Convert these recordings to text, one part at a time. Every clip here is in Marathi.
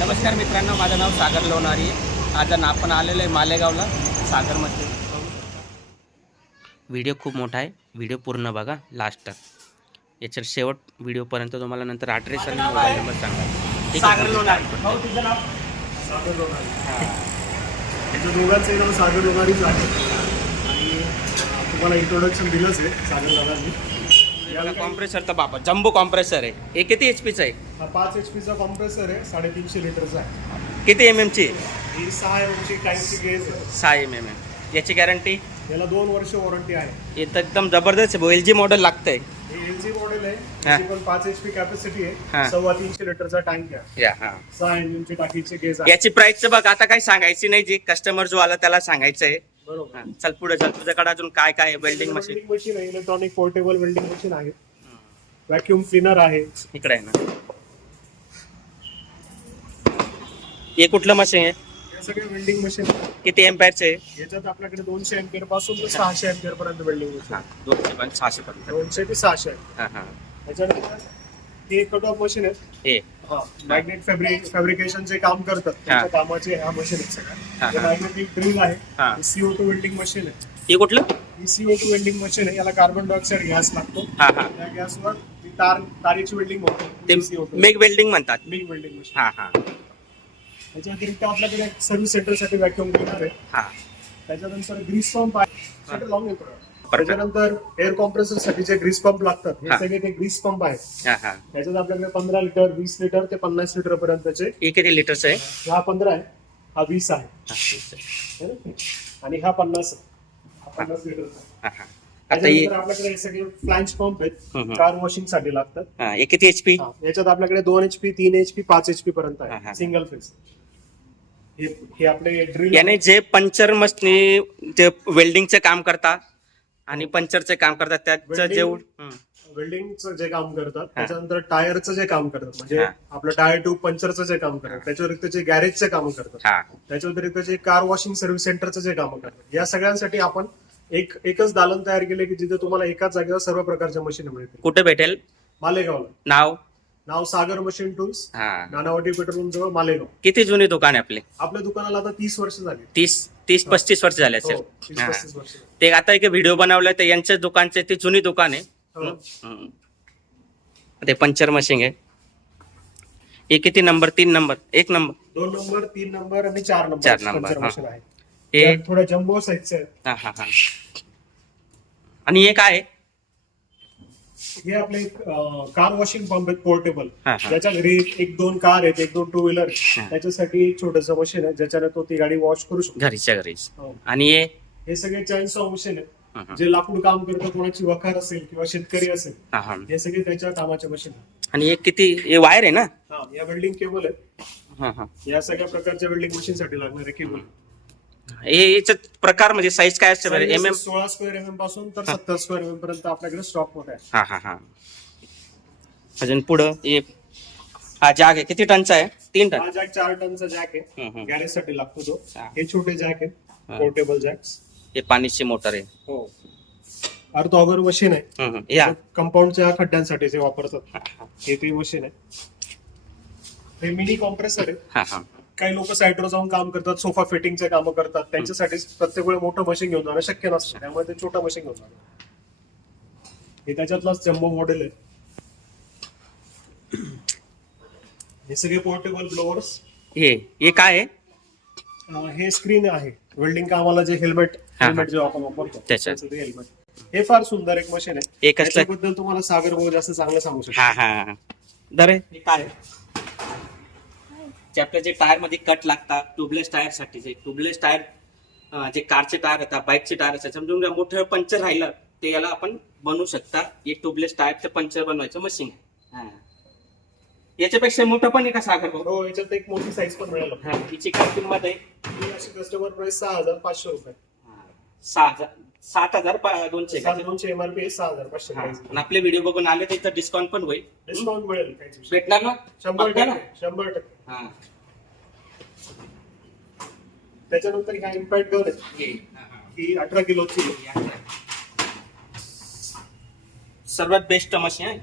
नमस्कार मित्रांनो, माझं नाव सागर लोणारी आहे. आज आपण आलेलो आहे मालेगावला सागरमध्ये. व्हिडिओ खूप मोठा आहे, व्हिडिओ पूर्ण बघा लास्ट तक. याच्या शेवट व्हिडिओपर्यंत तुम्हाला नंतर ॲड्रेस आणि मोबाईल नंबर सांगा. सागर लोणारी. हो, तुझं नाव सागर लोणारी. याच्या दोघांचंही नाव सागर लोणारीच आहे आणि तुम्हाला इंट्रोडक्शन दिलंच आहे सागर लोणारी. याला कॉम्प्रेसरचा बाबा जम्बो कॉम्प्रेसर आहे. हे किती HP चा आहे? हा 5 HP चा कॉम्प्रेसर आहे, 350 लिटरचा आहे. किती MM ची? ही 6 MM ची टाईपची गेज आहे. 6 MM. याची गॅरंटी? याला 2 वर्ष वॉरंटी आहे. हे तर एकदम जबरदस्त आहे. LG मॉडेल लागतंय. हे LG मॉडेल आहे. याची पण 5 HP कॅपॅसिटी आहे. हा. 350 लिटरचा टँक आहे. या हा. 6 MM ची टाकीची गेज आहे. याची प्राइसचं बघ, आता काही सांगायची नाही. जी कस्टमर जो आला त्याला सांगायचं आहे. बरोबर. चल पुढे चल. तुझ्याकडे अजून काय काय आहे? वेल्डिंग मशीन वेल्डिंग मशीन आहे, इलेक्ट्रॉनिक पोर्टेबल वेल्डिंग मशीन आहे. व्हॅक्यूम क्लीनर आहे. इकडे आहे ना. हे कुठलं मशीन आहे? हे सगळे वेल्डिंग मशीन आहे. किती एम्पायरचे आहे? याच्यात आपल्याकडे 200 एम्पियर पासून ते 600 एम्पियर पर्यंत वेल्डिंग मशीन आहे. 200 पण 600 पर्यंत. 200 ते 600 हा हा. त्याच्यानंतर हे कट ऑफ मशीन आहे. हे मॅग्नेट फॅब्रिकेशनचे काम करतात, त्यांच्या कामाचे ह्या मशीन आहेत हा, सगळ्या. हा. मॅग्नेटिक ड्रिल आहे. हा. CO2 वेल्डिंग मशीन आहे. हे कुठलं? ही CO2 वेल्डिंग मशीन आहे. याला कार्बन डायऑक्साईड गॅस लागतो. हा हा. त्या गॅसवर ती तारीची वेल्डिंग ते होते. CO2 मेग वेल्डिंग म्हणतात. Big welding machine. हा हा त्याच्या व्यतिरिक्त आपल्याकडे सर्व्हिस सेंटरसाठी व्हॅक्यूम क्लीनर आहे. हा. त्याच्यानंतर ग्रीस पंप आहे. लॉंग येतो. Perfect. त्याच्यानंतर एअर कॉम्प्रेसर साठी जे ग्रीस पंप लागतात, हे हा. सगळे ते ग्रीस पंप आहेत. हा हा. त्याच्यात आपल्याकडे 15 लिटर, 20 लिटर ते 50 लिटर पर्यंतचे. हे किती लिटरचं आहे? हा 15 आहे, हा 20 आहे. हा, ठीक आहे. है ना? आणि हा 50 आहे. हा 50 लिटरचा आहे. हा हा. आता हे त्याच्यानंतर आपल्याकडे हे सगळे फ्लॅंज पंप आहेत, कार वॉशिंग साठी लागतात. हा, हे किती HP? हा, याच्यात आपल्याकडे 2 HP, 3 HP, 5 HP पर्यंत हा, हा. आहे, सिंगल फेज. हे आपले ड्रिल याने जे पंचर मशीन जे वेल्डिंगचे काम करतात आणि पंचरचे काम करतात त्याचं Welding- जेवढं वेल्डिंगचं जे काम करतात, त्याच्यानंतर टायरचं जे काम करतात, म्हणजे हा. आपलं टायर ट्यूब पंचरचं जे काम करतात, त्याच्या व्यतिरिक्त जे गॅरेजचे काम करतात, हा त्याच्या व्यतिरिक्त जे कार वॉशिंग सर्व्हिस सेंटरचं जे काम करतात, या सगळ्यांसाठी आपण एकच दालन तयार केले की जिथे तुम्हाला एकाच जागेवर सर्व प्रकारच्या मशीन मिळतील. कुठे भेटेल? मालेगावला. नाव सागर मशीन टूल्स, हा. नानावटी पेट्रोल पंप जवळ, मालेगाव. किती जुनी दुकान आहे आपले? आपल्या दुकानाला आता 30 वर्ष झाली. 30-35 वर्ष झाले असेल. हो, 30-35 वर्ष. ते आता एक व्हिडिओ बनवलाय ते यांच्याच दुकानचे, ती जुनी दुकान आहे. हो. ते पंचर मशीन आहे. हे किती number? 3 number, 1 number, 2 number, 3 number आणि 4 नंबर 4 नंबर, पंचर हा. मशीन आहे. हे त्यात थोड्या जम्बो साईजचे आहेत. हा हा हा. आणि हे काय आहे? हे आपले कार वॉशिंग पंप आहेत, पोर्टेबल. हा, हा. ज्याच्या घरी 1-2 कार आहेत, 1-2 टू व्हीलर, हा. त्याच्यासाठी एक छोटस मशीन आहे ज्याच्याने तो ती गाडी वॉश करू शकतो. घरीच्या घरीच. हो. आणि हे सगळे चॅनसॉ मशीन आहेत, हा, हा. जे लाकूड काम करतं, कोणाची वखार असेल किंवा शेतकरी असेल, हा, हा. हे सगळे त्याच्या कामाचे मशीन आहेत. आणि हे किती? हे वायर आहे ना? हा, या वेल्डिंग केबल आहेत. हा हा. या सगळ्या प्रकारच्या वेल्डिंग मशीन साठी लागणारे केबल. हे याच्यात प्रकार म्हणजे साईज काय असते बरं? MM? 16 स्क्वेअर MM पासून तर 70 स्क्वेअर MM पर्यंत आपल्याकडे स्टॉक मोठा आहे. हा हा हा. अजून पुढं हे हा जॅक आहे, किती टनचा आहे? 3 टन. हा जॅक 4 टनचा जॅक आहे, गॅरेज साठी लागतो तो. हा. हे छोटे जॅक आहेत, हा. Portable Jacks. हे पाण्याची मोटर आहे. हो. अर्थ ऑगर मशीन आहे, या कंपाऊंडच्या खड्ड्यांसाठी जे वापरतात, हा हा हे ते मशीन आहे. हे मिनी कॉम्प्रेसर आहे. हा हा. काही लोक साईटवर जाऊन काम करतात, सोफा फिटिंगचे काम करतात, त्यांच्यासाठी प्रत्येक वेळी मोठं मशीन घेऊन जाणं शक्य नसतं, त्यामुळे ते छोटं मशीन घेऊन जाणं. हे त्याच्यातलाच जम्बो मॉडेल आहे. हे सगळे पोर्टेबल ब्लोअर्स. हे काय आहे? हे स्क्रीन आहे, वेल्डिंग कामाला जे हेल्मेट जे आपण वापरतो त्याच्यात. त्याचं ते हेल्मेट. हे फार सुंदर एक मशीन आहे. हे कसलं? त्याच्याबद्दल तुम्हाला सागर भाऊ जास्त चांगलं सांगू शकतो. हा हा. दरे हे काय? जे आपल्या जे टायर मध्ये कट लागतात ट्यूबलेस टायर साठी, जे ट्यूबलेस टायर जे कारचे टायर असतात, बाईकचे टायर असतात, समजून मोठं पंचर राहिलं ते याला आपण बनवू शकता. एक ट्यूबलेस टायर ते पंचर बनवायचं मशीन आहे. याच्यापेक्षा मोठं पण आहे का सागर भाऊ? हो, याच्यात एक मोठी साईज पण मिळेल. तिची काय किंमत आहे? ही अशी कस्टमर प्राइस 6,500 रुपये. 7,200. 7,200 MRP, 6,500 हा. प्राइस. आणि आपले व्हिडिओ बघून आले तर इथं डिस्काउंट पण होईल. डिस्काउंट मिळेल काहीच विषय. भेटणार ना? 100%. 100%. हा. त्याच्यानंतर ह्या इम्पॅक्ट गन आहे, हे. हा, हा. ही 18 किलोची आहे. सर्वात बेस्ट मशीन आहे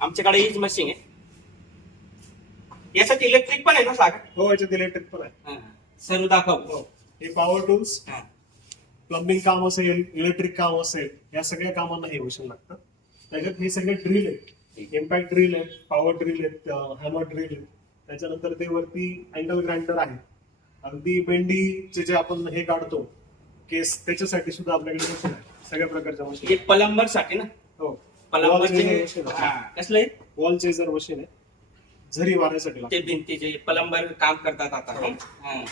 आमच्याकडे, हीच मशीन आहे. याच्यात इलेक्ट्रिक पण आहे ना सागर? हो, याच्यात इलेक्ट्रिक पण आहे. हा. सर्व दाखव. हो, हे पॉवर टूल्स, हा. प्लंबिंग काम असेल, इलेक्ट्रिक काम असेल, या सगळ्या कामांना हे मशीन लागतं. त्याच्यात हे सगळे ड्रिल आहेत, इम्पॅक्ट ड्रिल आहेत, पॉवर ड्रिल आहेत, हॅमर ड्रिल आहेत. त्याच्यानंतर ते वरती अँगल ग्राइंडर आहे. अगदी मेंढीचे जे आपण हे काढतो केस, त्याच्यासाठी सुद्धा आपल्याकडे मशीन आहे. सगळ्या प्रकारच्या मशीन. हे प्लंबर साठी ना? हो, प्लंबरचे कसले? वॉल चेजर मशीन आहे, झरी मारण्यासाठी लागतं. ते भिंतीचे प्लंबर काम करतात आता. हा.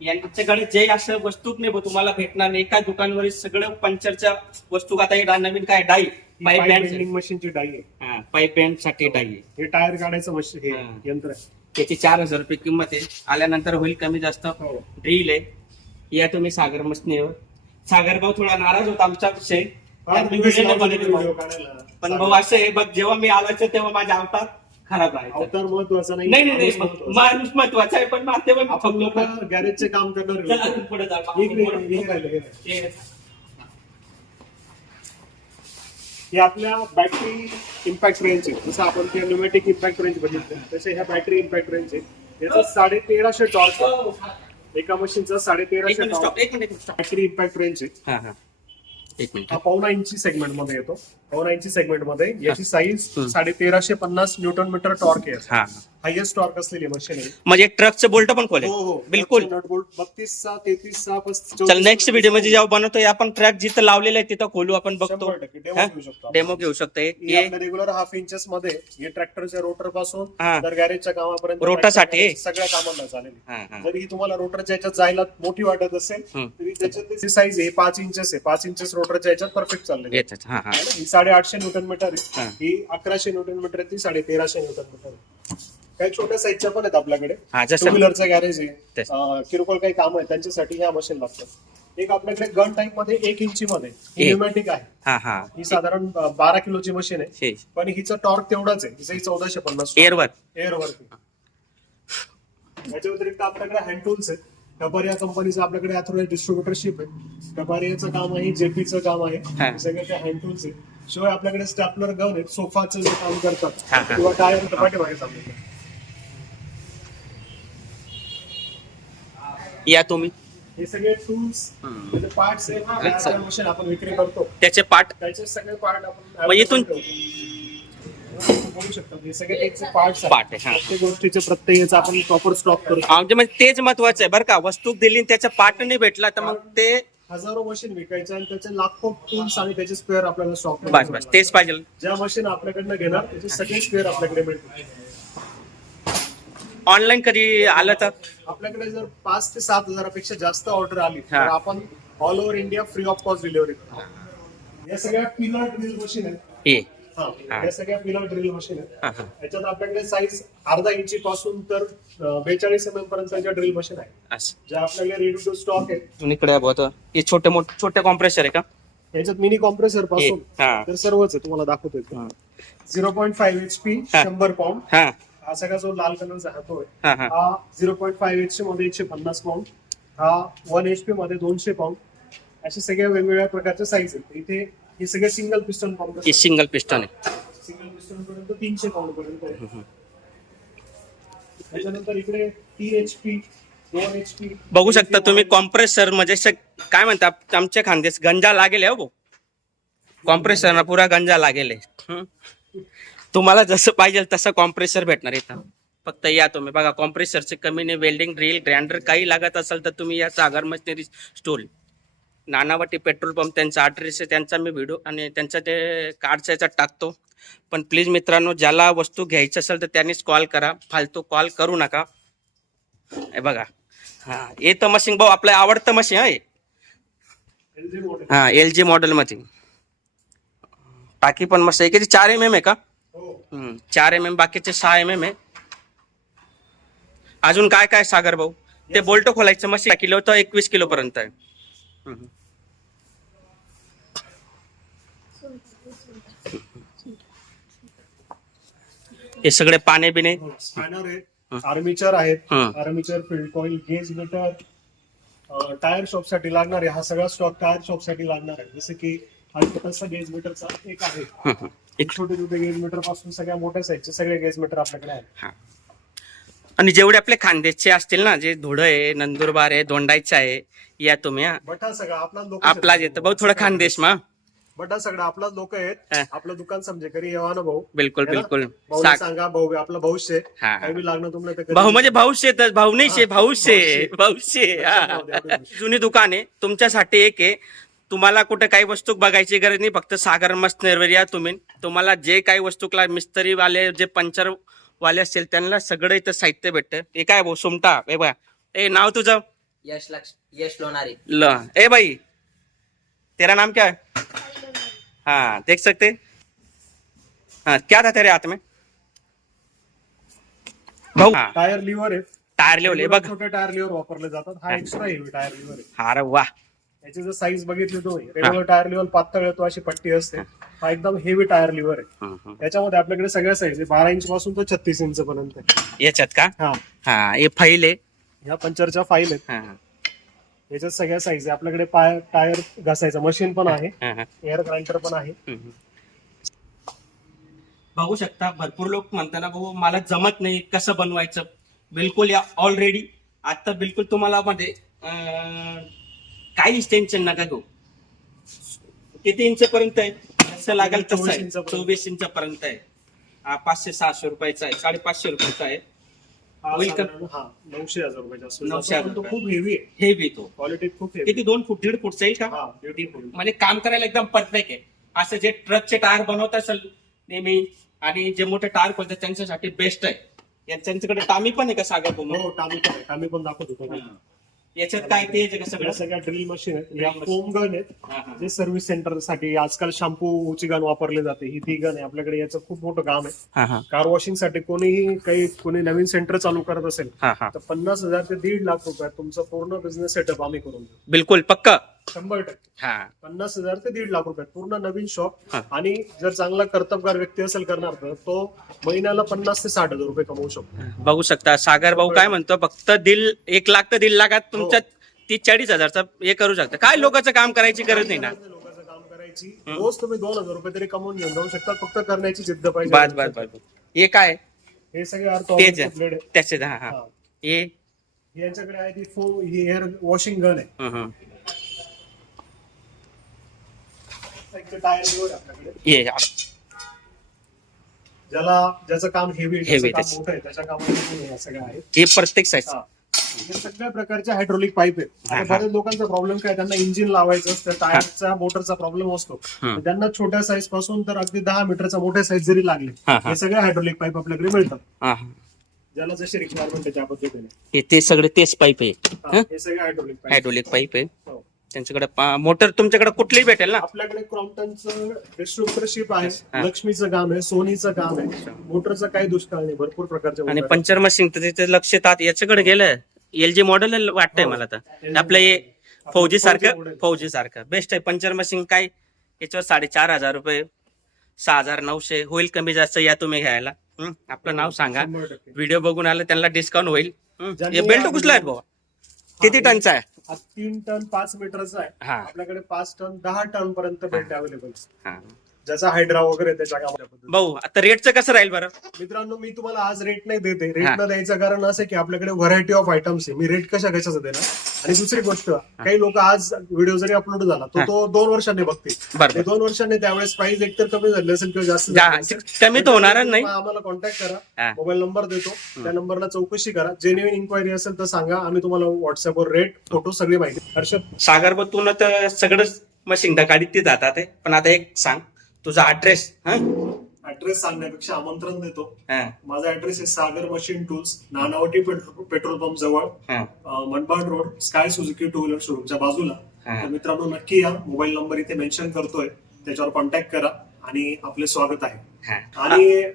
यांच्याकडे जे असं वस्तू नाही तुम्हाला भेटणार नाही एका दुकानवर सगळं पंक्चरच्या वस्तू. आता हे नवीन काय डाई, पाईप बेंडिंग मशीनची डाई आहे. पाईप बँड साठी डाई आहे. हे टायर काढायचं मशीन, हे हा. यंत्र आहे. त्याची 4,000 रुपये किंमत आहे. आल्यानंतर होईल कमी जास्त. हो. ड्रिल आहे. या तुम्ही सागर मशनीवर. सागर भाऊ थोडा नाराज होता आमचा विषय, व्हिडिओ काढायला. पण भाऊ असं आहे बघ, जेव्हा मी आलायचं तेव्हा माझ्या अवतार खराब आहे. अवतार महत्वाचा नाही नाही नाही, माणूस महत्वाचा आहे, पण तेव्हा मी आपण थकलो. लोक गॅरेजचे काम करणार चला आहे. अजून पुढे जा. इकडे, इकडे राहिले, इकडे. हे आपल्या बॅटरी इम्पॅक्ट रेंज आहे. जसं आपण त्या न्यूमॅटिक इम्पॅक्ट रेंज बघितलं तसे ह्या बॅटरी इम्पॅक्ट रेंज आहे. याचं 1350 टॉर्क आहे. एका मशीनचा 1350 टॉर्क एक minute stop. Battery impact range आहे. हा हा, एक मिनिट. हा 1.5 इंची सेगमेंट मध्ये येतो. 1.5 इंची सेगमेंट मध्ये याची साईज 1350 न्यूटन मीटर टॉर्क आहे. हा, हायएस्ट टॉर्क असलेली मशीन आहे. म्हणजे ट्रकचं बोल्ट पण खोले. हो हो, बिलकुल. 32 चा 33 चा चल नेक्स्ट व्हिडिओ मध्ये जेव्हा बनवतोय आपण ट्रॅक जिथं लावलेलं आहे तिथं खोलू आपण, बघतो. 100% डेमो घेऊ शकतो. डेमो घेऊ शकतो. हे आपल्या रेग्युलर हाफ इंचेस मध्ये हे ट्रॅक्टरच्या रोटर पासून हा. तर गॅरेजच्या कामापर्यंत रोटासाठी? सगळ्या कामांना चालेल. हा, हा. जरी ही तुम्हाला रोटरच्या याच्यात जायला मोठी वाटत असेल तरी त्याच्यात साईज आहे 5 इंचेस आहे. 5 इंचेस रोटरच्या याच्यात परफेक्ट चाललेली आहे. येतात. हा हा. ही 850 न्यूटन मीटर आहे. हा. ही 1100 न्यूटन मीटर आहे. ती 1350 न्यूटन मीटर आहे. काही छोट्या साईजच्या पण आहेत आपल्याकडे. हा, टू जसं व्हीलरचं गॅरेज आहे, तसं. किरकोळ काही काम आहे त्यांच्यासाठी ह्या मशीन लागतात. एक आपल्याकडे गन टाईप मध्ये 1 इंची मध्ये न्यूमॅटिक आहे. हा हा. ही साधारण 12 किलोची मशीन आहे, हे पण हिचं टॉर्क तेवढाच आहे. हिचं 1450 एअरवर. एअरवरती. याच्या व्यतिरिक्त आपल्याकडे हँड टूल्स आहेत. टपारिया कंपनीचं आपल्याकडे अथॉराइज डिस्ट्रीब्युटरशिप आहे. टपारियाचं काम आहे, जेपीचं काम आहे, हे सगळे ते हँड टूल्स आहेत. शिवाय आपल्याकडे स्टॅपलर गन आहेत, सोफाचं जे काम करतात हा, हा. किंवा टायर पाठीमागे चालतात. या तुम्ही हे सगळे टूल्स त्याचे पार्ट्स आहेत. मशीन आपण विक्री करतो त्याचे पार्ट त्याचे सगळे पार्ट आपण मग इथून- बोलू शकतो. हे सगळे त्याचे पार्ट्स पार्ट आहे. हा. प्रत्येक गोष्टीचे प्रत्येक आपण प्रॉपर स्टॉक करू. म्हणजे तेच महत्वाचं आहे बरं का. वस्तू दिली आणि त्याचा पार्ट नाही भेटला तर मग ते हजारो मशीन विकायचे आणि त्याचे लाखो टूल्स आणि त्याचे स्पेअर आपल्याला स्टॉक. बस बस तेच पाहिजे. ज्या मशीन आपल्याकडनं घेणार त्याचे सगळे स्पेअर आपल्याकडे मिळतील. ऑनलाईन कधी आलं तर आपल्याकडे जर 5 ते 7 हजारापेक्षा जास्त ऑर्डर आली तर हा. आपण all over India free of cost delivery करतो. या सगळ्या पिलर ड्रिल मशीन आहेत. हे हा, या सगळ्या पिलर ड्रिल मशीन आहेत. हा, हा. याच्यात आपल्याकडे साईज 1/2 इंची पासून तर 42 mm पर्यंतच्या ड्रिल मशीन आहे, असं. ज्या आपल्याकडे रेडी टू स्टॉक आहे. तुम्ही इकडे बहुत हे छोटे कॉम्प्रेसर आहे का? याच्यात मिनी कॉम्प्रेसर पासून हा. तर सर्वच आहे. तुम्हाला दाखवतोय. 0.5 HP हा. 100 पाऊंड. हा हा सगळा जो लाल कलरचा हातो आहे हा हा. हा 0.5 HP मध्ये 150 पाऊंड. हा 1 HP मध्ये 200 पाऊंड. अशा सगळ्या वेगवेगळ्या प्रकारच्या साईज आहेत. इथे हे सगळे सिंगल पिस्टन हे कॉम्प्रेसर. सिंगल पिस्टन आहे. सिंगल पिस्टन पर्यंत 300 पाऊंड पर्यंत आहे. त्याच्यानंतर इकडे 3 HP 2 HP बघू शकता तुम्ही कॉम्प्रेसर म्हणजे काय म्हणतात आमच्या खांद्यास गंजा लागेल हो. कॉम्प्रेसर ना पुरा गंजा लागेल. तुम्हाला जसं पाहिजे तसं कॉम्प्रेसर भेटणार इथं. फक्त या तुम्ही बघा. कॉम्प्रेसरचे कमी नाही. वेल्डिंग ड्रिल ग्राइंडर काही लागत असेल तर तुम्ही या Sagar machinery store Nanavati petrol pump त्यांचा ॲड्रेस आहे. त्यांचा मी व्हिडिओ आणि त्यांचा ते कार्डच्या याच्यात टाकतो. पण प्लीज मित्रांनो ज्याला वस्तू घ्यायची असेल तर त्यांनीच कॉल करा. फालतू कॉल करू नका. हे बघा. हा हे तर मशीन भाऊ आपलं आवडतं मशीन आहे. LG model. हा LG मॉडेल मध्ये टाकी पण मस्त आहे. किती 4 mm आहे का? हो. 4 mm बाकीचे 6 mm आहे. अजून काय काय सागर भाऊ? ते बोल्ट खोलायचं मशीन किलो होतं 21 किलो पर्यंत आहे. हे सगळे पाने बिने स्पॅनर आहेत, आर्मीचर आहेत, हं. Armature field coil, gauge meter, tyre shop साठी लागणार आहे. हा सगळा स्टॉक टायर शॉप साठी लागणार आहे. जसं की हा छोटासा गेज मीटरचा एक आहे. एक छोटे छोटे गेज मीटर पासून सगळ्या मोठ्या साईजचे सगळे गेज मीटर आपल्याकडे आहेत. हा. आणि जेवढे आपले खानदेशचे असतील ना, जे धुळं आहे, नंदुरबार आहे, दोंडाईचा आहे, या तुम्ही हा. बटा सगळं आपला लोक आपला येतं भाऊ थोडं खानदेश मा. बटा सगळं आपलाच लोक आहेत. हा. आपलं दुकान समजे करी येवा ना भाऊ. बिलकुल है ना? बिलकुल. भाऊला सांगा भाऊ आपला भाऊच आहे. हा. काही बी लागणं तुम्हाला तर कधी- भाऊ म्हणजे भाऊच येत, भाऊ नाही शे, भाऊच आहे, भाऊच आहे. जाऊ दे, एवढी गोष्ट. जुनी दुकान आहे तुमच्यासाठी. एक आहे, तुम्हाला कुठे काही वस्तू बघायची गरज नाही, फक्त सागर मस्नरवर या तुम्ही. तुम्हाला जे काही वस्तूला मिस्त्री वाले, जे पंचर वाले असतील त्यांना सगळं इथं साहित्य भेटतं. हे काय भाऊ सुमटा, हे बघा. ए नाव तुझं? यश लोनारी. ए भाई, तेरा नाम क्या है? हाँ देख सकते. हाँ क्या था तेरे हाथ में भाऊ? हाँ, टायर लिव्हर आहे. टायर लेवल बघ. छोटे टायर लिव्हर वापरले जातात. हा एक्स्ट्रा हेवी टायर लिव्हर आहे. अरे वा. याची जर साईज बघितली तुम्ही, रेग्युलर टायर लिव्हर पातळ येतो अशी पट्टी असते. हा एकदम हेवी टायर लिव्हर आहे. हम्म, हम्म. याच्यामध्ये आपल्याकडे सगळ्या साईज आहे. 12 इंच पासून तर 36 इंच पर्यंत आहे. याच्यात का? हा, हा हे फाईल आहे. ह्या पंचरच्या फाईल आहेत. हा, हा, याच्यात सगळ्या साईज आहे. आपल्याकडे टायर घासायचं मशीन पण आहे. हा, हा. एअर ग्राइंडर पण आहे. हम्म. बघू शकता भरपूर लोक म्हणताना भाऊ मला जमत नाही कसं बनवायचं. बिलकुल या ऑलरेडी आता बिलकुल तुम्हाला मध्ये काहीच टेन्शन नका घेऊ. किती इंच पर्यंत आहे? जसं लागेल तसं 24 आहे. इंचापर्यंत. 24 इंच पर्यंत आहे. 500-600 रुपयाचा आहे, 550 रुपयाचा आहे. हा, होईल का? साधारण, हा 900,000 रुपयाचा असतो. 900,000 पण तो खूप हेवी आहे. हेवी तो क्वालिटी खूप हेवी. किती 2 फूट 1.5 फूटचा येईल का? हा, ब्युटीफुल. म्हणजे काम करायला एकदम परफेक्ट आहे. असं जे ट्रकचे टायर बनवत असेल नेहमी आणि जे मोठे टायर खोलतात त्यांच्यासाठी बेस्ट आहे. त्यांच्याकडे टामी पण आहे का सागर बोम? हो, टामी पण दाखवतो तुम्हाला. याच्यात काय ते जे सगळं या सगळ्या ड्रिल मशीन आहेत. Drill या machine. फोम गन आहेत. हा, हा. जे सर्व्हिस सेंटर साठी आजकाल शॅम्पूची गन वापरली जाते. ही ती गन आहे. आपल्याकडे याचं खूप मोठं काम आहे. हा, हा, कार वॉशिंग साठी कोणी नवीन सेंटर चालू करत असेल हा, हा. तर 50,000 ते 1.5 लाख रुपयात तुमचा पूर्ण बिझनेस सेटअप आम्ही करून देऊ. बिलकुल पक्का. 100%. हा 50,000 ते 1.5 लाख रुपयात पूर्ण नवीन शॉप. हा. आणि जर चांगला कर्तबगार व्यक्ती असेल करणार तर तो महिन्याला 50 ते 60,000 रुपये कमवू शकतो. बघू शकता सागर भाऊ काय म्हणतो, फक्त 1 लाख ते 1.5 लाखात तुमच्या 30-40,000चा हे करू शकता. काय लोकांचं काम करायची गरज नाही ना. लोकांचं काम करायची रोज तुम्ही 2,000 रुपये तरी कमवून घेऊन जाऊ शकता. फक्त करण्याची जिद्द बस पाहिजे. बस बस. हे काय हे सगळे अर्थ तेच ब्लेड आहे. त्याचे हा हा हा. हे यांच्याकडे आहे ती ही एअर वॉशिंग गन आहे. हं, हं. एक टायर लिव्हर आहे आपल्याकडे. हे ज्याचं काम हेवी Heavy, काम त्याचं. मोठं आहे त्याच्या कामामध्ये हे सगळं आहे. हे प्रत्येक साईज. हा. हे सगळ्या प्रकारचे हायड्रोलिक पाईप आहेत. हा, आणि हा. बऱ्याच लोकांचा प्रॉब्लेम काय, त्यांना इंजिन लावायचं असतं, टायरचा मोटरचा प्रॉब्लेम असतो. हं. तर त्यांना छोट्या साईज पासून तर अगदी 10 मीटरचा मोठ्या साईज जरी लागले, हा, हा. हे सगळे हायड्रोलिक पाईप आपल्याकडे मिळतात. हा, हा. ज्याला जशी रिक्वायरमेंट आहे त्या पद्धतीने. हे ते सगळे तेच पाईप आहे. हा, हं? हे सगळे हायड्रोलिक पाईप. हायड्रोलिक पाईप आहे. हो. त्यांच्याकडे मोटर तुमच्याकडे कुठलीही भेटेल ना. आपल्याकडे क्रॉम्प्टनचं डिस्ट्रिब्युटरशिप आहे. हा. लक्ष्मीचं काम आहे, सोनीचं काम आहे. मोटरचं काही दुष्काळ नाही, भरपूर प्रकारचे आणि मोटर आहेत. पंचर मशीन तर तिथे लक्ष येतात. याच्याकडे गेलं LG मॉडेल वाटतंय हो. मला तर. LG आपलं हे फौजी सारखं model. फौजी सारखं बेस्ट आहे. पंचर मशीन काय याच्यावर 4,500 रुपये, 6,900 होईल कमी जास्त. या तुम्ही घ्यायला. आपलं नाव सांगा. 100%. व्हिडिओ बघून आलं त्यांना डिस्काउंट होईल. ज्यांनी हे बेल्ट या कुठला आहे भाऊ? किती टनचा आहे? हा 3 टन 5 मीटरचा आहे. हा. आपल्याकडे 5 टन 10 टन पर्यंत बेल्ट अवेलेबल. हा. ज्याचा हायड्रा वगैरे त्याच्या कामाच्या भाऊ आता रेटचं कसं राहील बरं? मित्रांनो, मी तुम्हाला आज रेट नाही देते. रेट हा. न द्यायचं कारण असं की आपल्याकडे व्हरायटी ऑफ आयटम्स आहे. मी रेट कशाचं देणार. आणि दुसरी गोष्ट, काही लोक आज व्हिडिओ जरी अपलोड झाला हा. तो 2 वर्षांनी बघतील. बरं. ते 2 वर्षांनी त्यावेळेस प्राइस एकतर कमी झाली असेल किंवा जास्त जा- झाली असेल. कमी तर होणारच नाही. मग आम्हाला कॉन्टॅक्ट हा. करा. मोबाईल नंबर देतो, त्या नंबरला चौकशी करा. जेन्युइन इन्क्वायरी असेल तर सांगा. आम्ही तुम्हाला व्हॉट्सअपवर रेट, फोटो सगळी माहिती. हर्षद, सागर भाऊ तू तर सगळंच मशीन गाडीत ते जातात आहे. पण आता एक सांग तुझा ऍड्रेस. ऍड्रेस सांगण्यापेक्षा आमंत्रण देतो. माझा ऍड्रेस आहे Sagar machine tools, Nanavati petrol pump जवळ, Manmad road, sky Suzuki 2 wheeler शोरूमच्या बाजूला. हा. तर मित्रांनो नक्की या. मोबाईल नंबर इथे मेन्शन करतोय, त्याच्यावर कॉन्टॅक्ट करा आणि आपले स्वागत आहे. आणि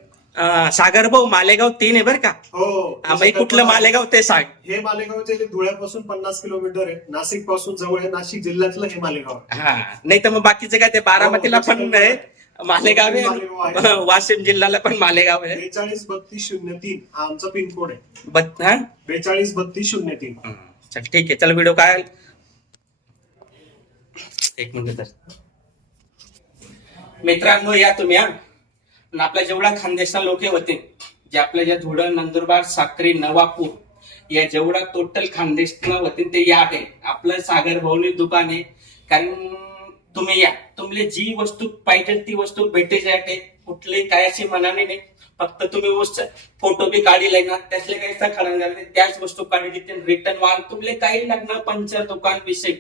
सागर भाऊ मालेगाव 3 आहे बरं का. हो, बाई कुठलं मालेगाव ते सांग. हे मालेगावचे धुळ्यापासून 50 किलोमीटर आहे. नाशिक पासून जवळ आहे. नाशिक जिल्ह्यातलं हे मालेगाव आहे. हा नाही तर मग बाकीचे काय ते बारामतीला पण आहे मालेगाव मालेगाव आहे. आहे. वाशिम जिल्ह्याला पण मालेगाव आहे. 423203 हा आमचा पिनकोड आहे. 423203. चल ठीक आहे. चल व्हिडिओ काय एक मिनिट तर मित्रांनो या तुम्ही. आणि आपल्या जेवढ्या खानदेशला लोक होते, जे आपल्या ज्या धुळं, नंदुरबार, साक्री, नवापूर या जेवढा टोटल खानदेशला होते ते या आहे. आपलं सागर भाऊनी दुकान आहे. कारण तुम्ही या, तुम्हाला जी वस्तू पाहिजे ती वस्तू भेटेल आहे. कुठली काय अशी मनाने नाही, फक्त तुम्ही फोटो बी काढले ना, त्यातले काही खरंजा नाही, त्याच वस्तू काढली रिटर्न माल तुम्हाला काही लागणार. पंचर दुकान विषय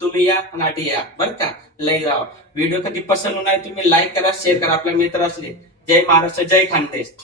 तुम्ही या नाटी या बरं का. लय राव व्हिडिओ कधी पसंत होणार तुम्ही लाईक करा, शेअर करा, आपल्या मित्र असले. जय महाराष्ट्र, जय खानदेश.